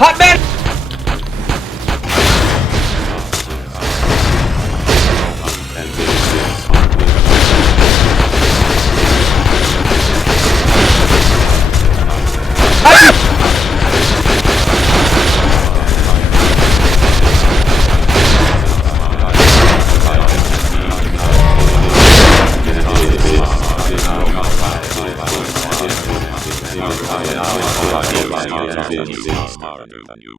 ฮอตแมนSmarter than you.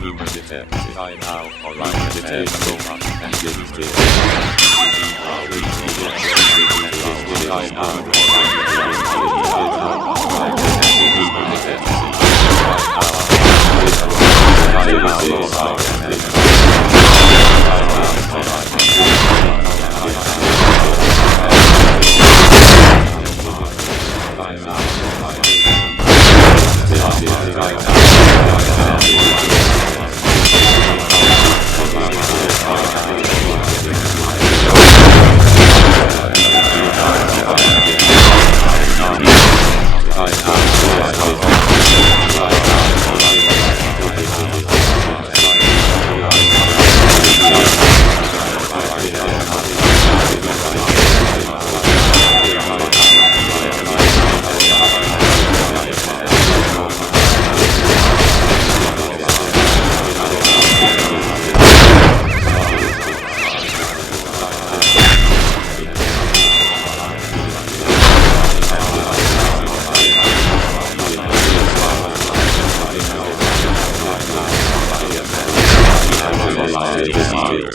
Roomba detected. I now alright detect roomba and get it clear. I now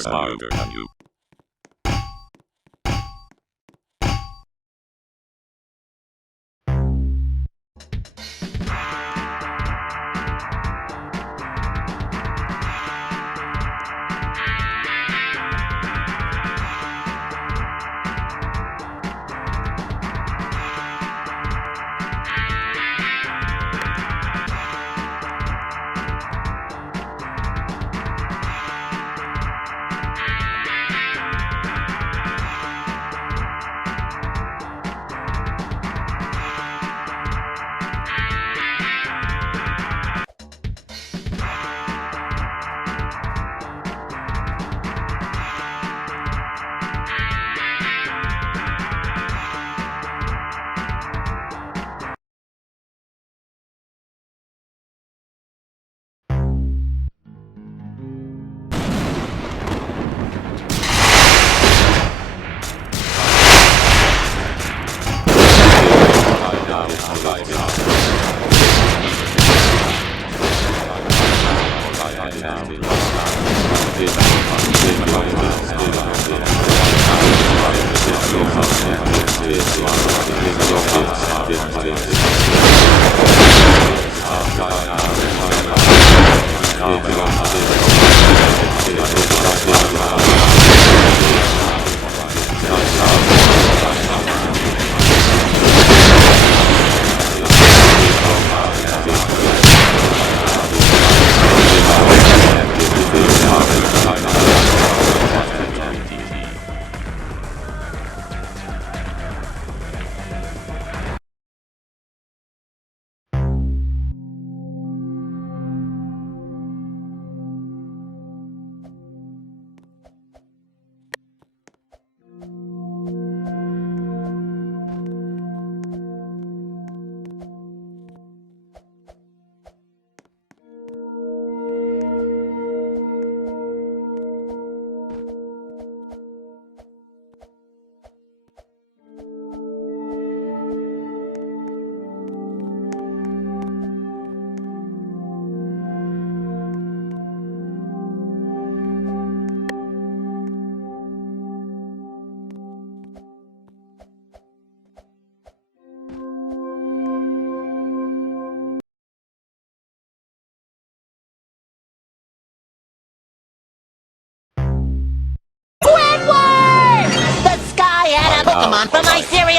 smarter than you.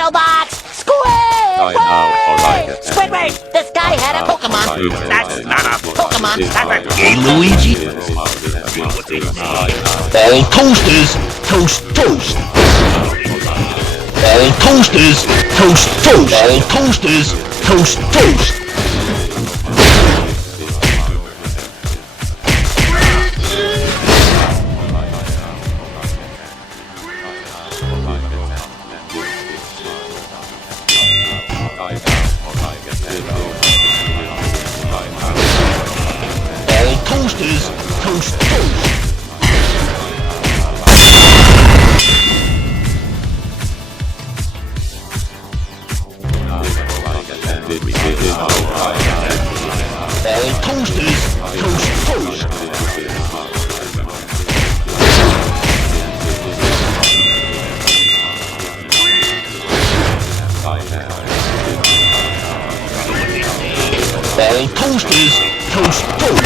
robots! Squidward! Squidward! This guy had a Pokemon! That's not a Pokemon! That's a... Hey, Luigi. All toasters, toast, toast. All toasters, toast, toast. All toasters, toast, toast. All toasters, toast, toast. All toasters, toast, toast. All toasters, toast, toast.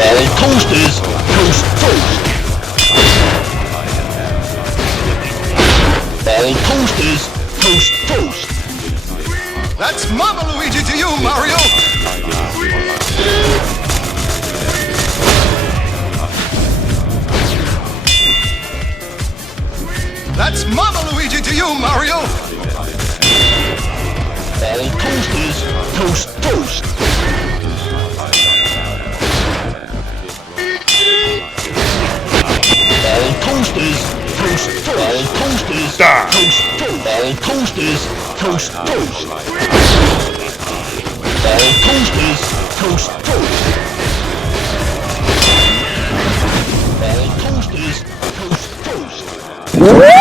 All toasters, toast, toast. All toasters, toast, toast. That's Mama Luigi to you, Mario! That's Mama Luigi to you, Mario! All toasters, toast, toast. All toasters, toast, toast. All toasters, toast, toast. All toasters, toast, toast. All toasters, toast, toast. All toasters, toast, toast.